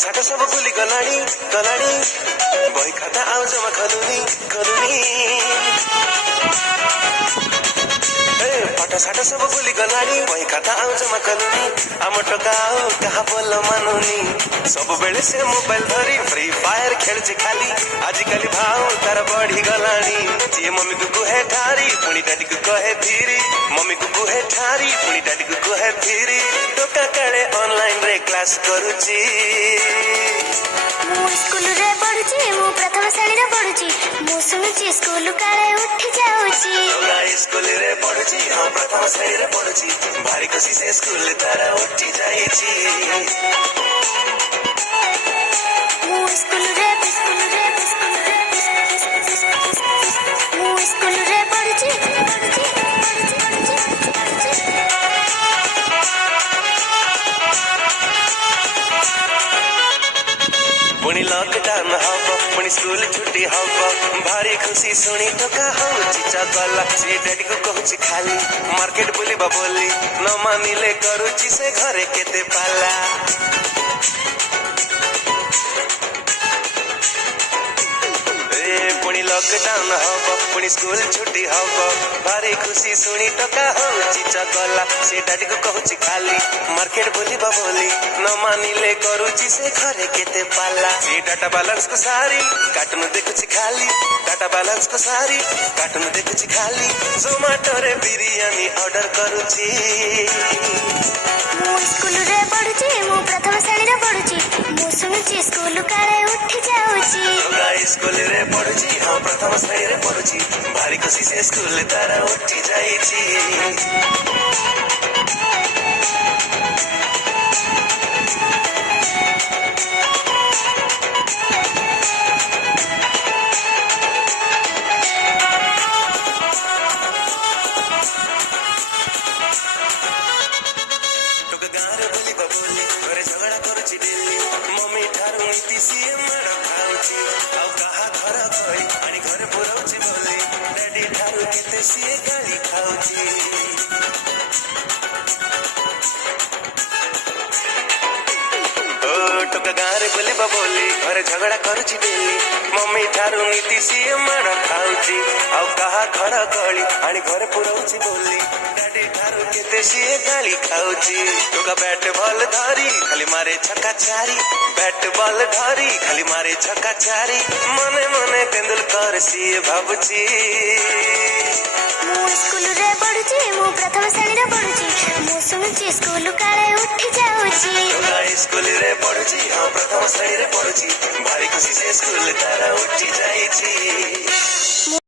साठ सब भूली गलानी गलानी बही खाता आउ जमा खलुनी खलुनी पाठ साठ सब भूली गलानी बही खाता आउ जमा खलुनी आम टका आउ कहा बोल मानुनी सब बेले से मोबाइल धरी फ्री फायर खेलुची खाली आजिकल भाव तार बढ़ी गलानी जी मम्मी को कहे ठारी पुणी डैडी को कहे फिरी मम्मी को कहे ठारी पुणी डैडी को कहे फिरी टोका काले ऑनलाइन रे क्लास करूची मु स्कूल रे पढुची मु प्रथम श्रेणी रे पढुची मु सुनुची स्कूल काले उठी जाउची स्कूल रे पढुची हम प्रथम श्रेणी रे पढुची भारी खुशी से स्कूल तारा उठी जाईची मु स्कूल रे पढुची पुणी लॉकडाउन हब पुणी स्कूल छुट्टी हब भारी खुशी शुणी टका हूँ चगला से डैडी को कहूँ खाली मार्केट बुलिबा बोली न मानिले करुची से घरे केते पाला पुणी लॉकडाउन हब पुणी स्कूल छुट्टी हब भारी खुशी शुणी टका हूँ चगला से डैडी को कहूँ खाली मार्केट बुलिबा बोली न मानिले करुची से घरे केते पाला से डाटा बैलेंस को सारी कार्टून देखुची खाली डाटा बैलेंस को सारी कार्टून देखुची खाली जोमाटो रे बिरयानी ऑर्डर करुची मु स्कूल रे पढुची मु प्रथम श्रेणी रे पढुची मु सुनुची स्कूल काले उठी जाउची स्कूल रे पढुची हम प्रथम श्रेणी रे पढुची भारी खुशी से स्कूल तारा उठी जाईची गाँव बोली बबोली घरे झगड़ा करुची डेली मम्मी ठारू नीति सीए माड़ खाऊची आउ कहा घर गई आनी घरे पुरौची बोली डैडी ठारू केते सीए गाली खाऊची टोका गाँव बोली बबोली घरे झगड़ा करुची डेली मम्मी ठारू नीति सीए माड़ खाऊची आउ कहा घर गली आनी घरे पुरौची बोली डैडी ठारू केते सीए गाली खाऊची टोका बैट बॉल धरी खाली मारे छक्का चारी बैट बॉल धरी खाली मारे छक्का चारी मने मने तेंदुलकर सीए भाबुची मु स्कूल रे पढुची मु प्रथम श्रेणी रे पढुची मु सुनुची स्कूल काले उठी जाउची स्कूल रे पढुची हम प्रथम श्रेणी रे पढुची भारी खुशी से स्कूल तारा उठी जाईची।